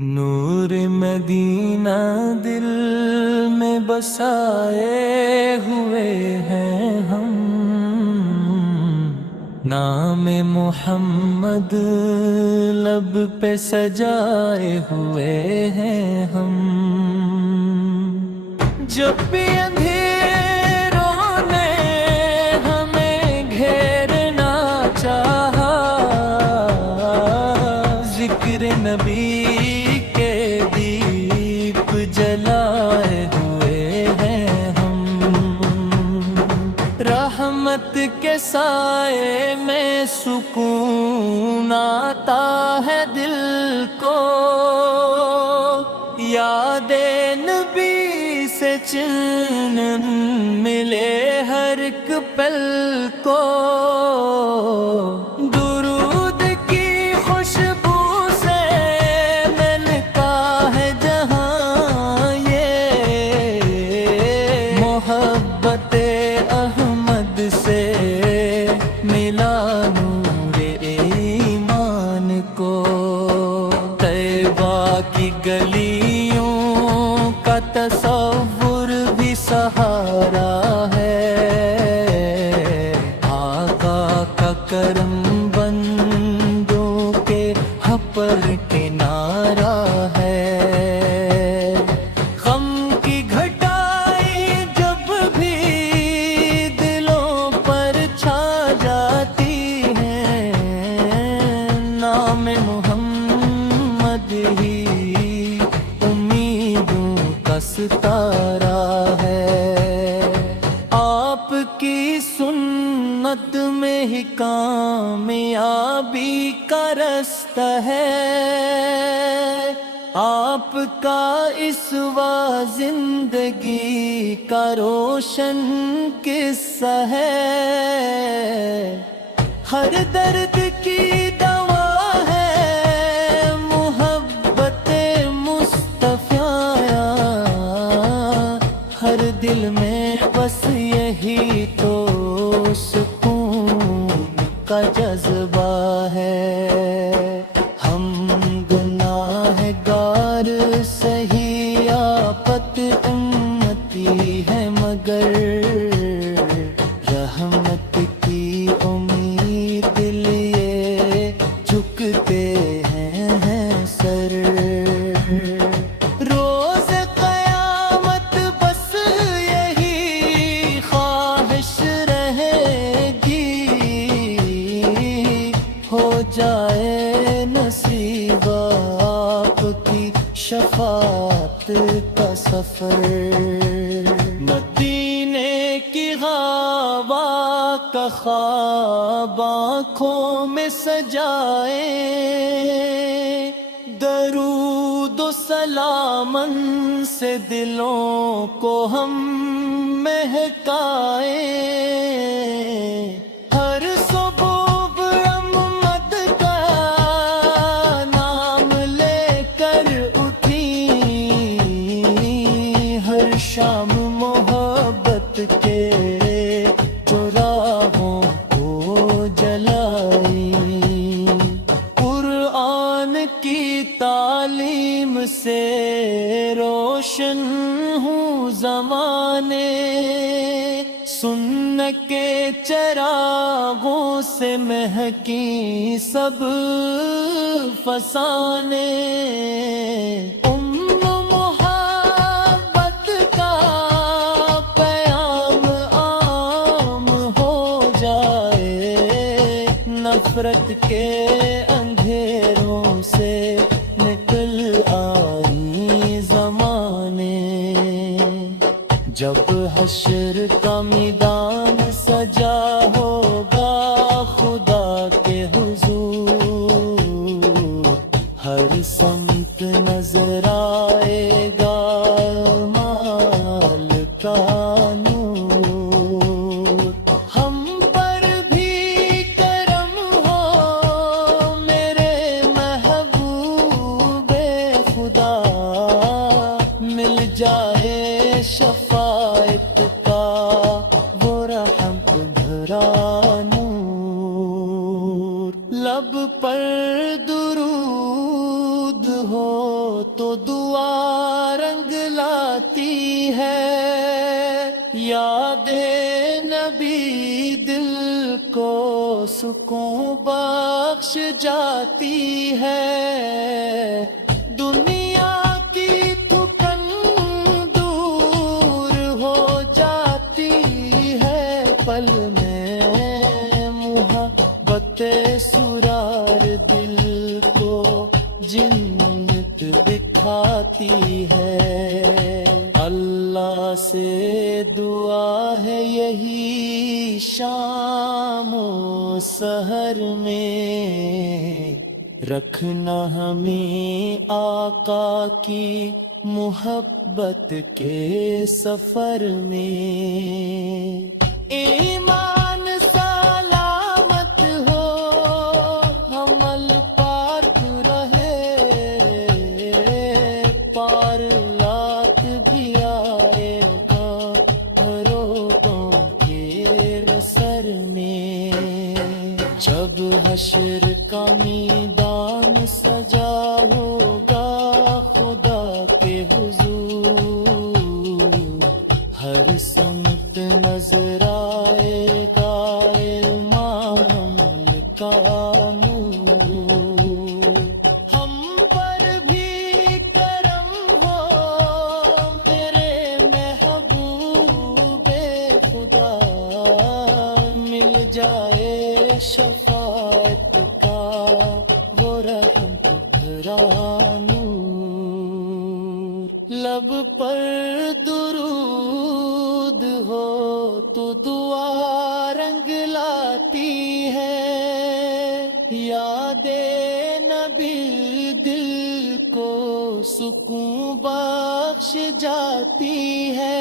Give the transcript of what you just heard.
نور مدینہ دل میں بسائے ہوئے ہیں ہم، نام محمد لب پہ سجائے ہوئے ہیں ہم۔ جب بھی اندھیروں نے ہمیں گھیرنا چاہا، ذکر نبی کے دیپ جلائے ہوئے ہیں ہم۔ رحمت کے سائے میں سکون آتا ہے دل کو، یاد نبی سے چین ملے ہر ایک پل کو۔ درود کی خوشبو سے ملتا ہے جہاں، یہ محبت احمد سے ملا نور ایمان کو۔ طیبہ کی گلیوں کا تصور بھی سہارا ہے، آقا کا کرم بندوں کے حق پر کنارہ ہے۔ غم کی گھٹائی جب بھی دلوں پر چھا جاتی ہے، نام محمد ہی امیدوں کا ستارہ ہے۔ آپ کی سنت میں ہی کامیابی کا رستہ ہے، آپ کا اسوا زندگی کا روشن قصہ ہے۔ ہر درد کی دوا ہے محبت مصطفیٰ، ہر دل میں بس یہی تو سکون کا جذبہ ہے۔ ہم گناہ گار سہی آفت امتی ہے، مگر رحمت کی امید لیے جھکتے ہیں سر۔ روز قیامت بس یہی خواہش رہے گی، ہو جائے نصیب آپ کی شفاعت کا سفر۔ مدینے کی غابہ کا خواب آنکھوں میں سجائے، درود و سلام سے دلوں کو ہم مہکائے۔ ہر صبح احمد کا نام لے کر اٹھی، ہر شام محبت کے چراغوں کو جلائی۔ قرآن کی تعلیم سے روشن ہوں زمانے، سن کے چراغوں سے مہکی سب فسانے۔ محبت کا پیام عام ہو جائے، نفرت کے اندھیروں سے نکل آئی زمانے۔ جب حشر کا میدان سجا ہوگا خدا کے حضور، ہر سمت نظر آئے گا مال کا نور۔ ہم پر بھی کرم ہو میرے محبوب خدا، مل جائے شفاعت کا وہ رحمت بھرا نور۔ لب پر درود ہو تو دعا رنگ لاتی ہے، یاد نبی دل کو سکون بخش جاتی ہے، دنیا کی تھکن دور ہو جاتی ہے، پل میں محبت سرار دل کو جنت دکھاتی ہے، اللہ سے دعا ہے یہی شام و سحر میں، رکھنا ہمیں آقا کی محبت کے سفر میں، ایمان سلامت ہو عمل پاک رہے، پار لات بھی آئے گا روگوں کے سر میں، جب حشر کا میدان سجا ہوگا خدا کے حضور، ہر سمت نظر آئے گا علم کا نور، ہم پر بھی کرم ہو میرے محبوب خدا، مل جائے شفاعت کا وہ رحمت بھرا نور، لب پر درود ہو تو دعا رنگ لاتی ہے، یاد نبی دل کو سکون بخش جاتی ہے،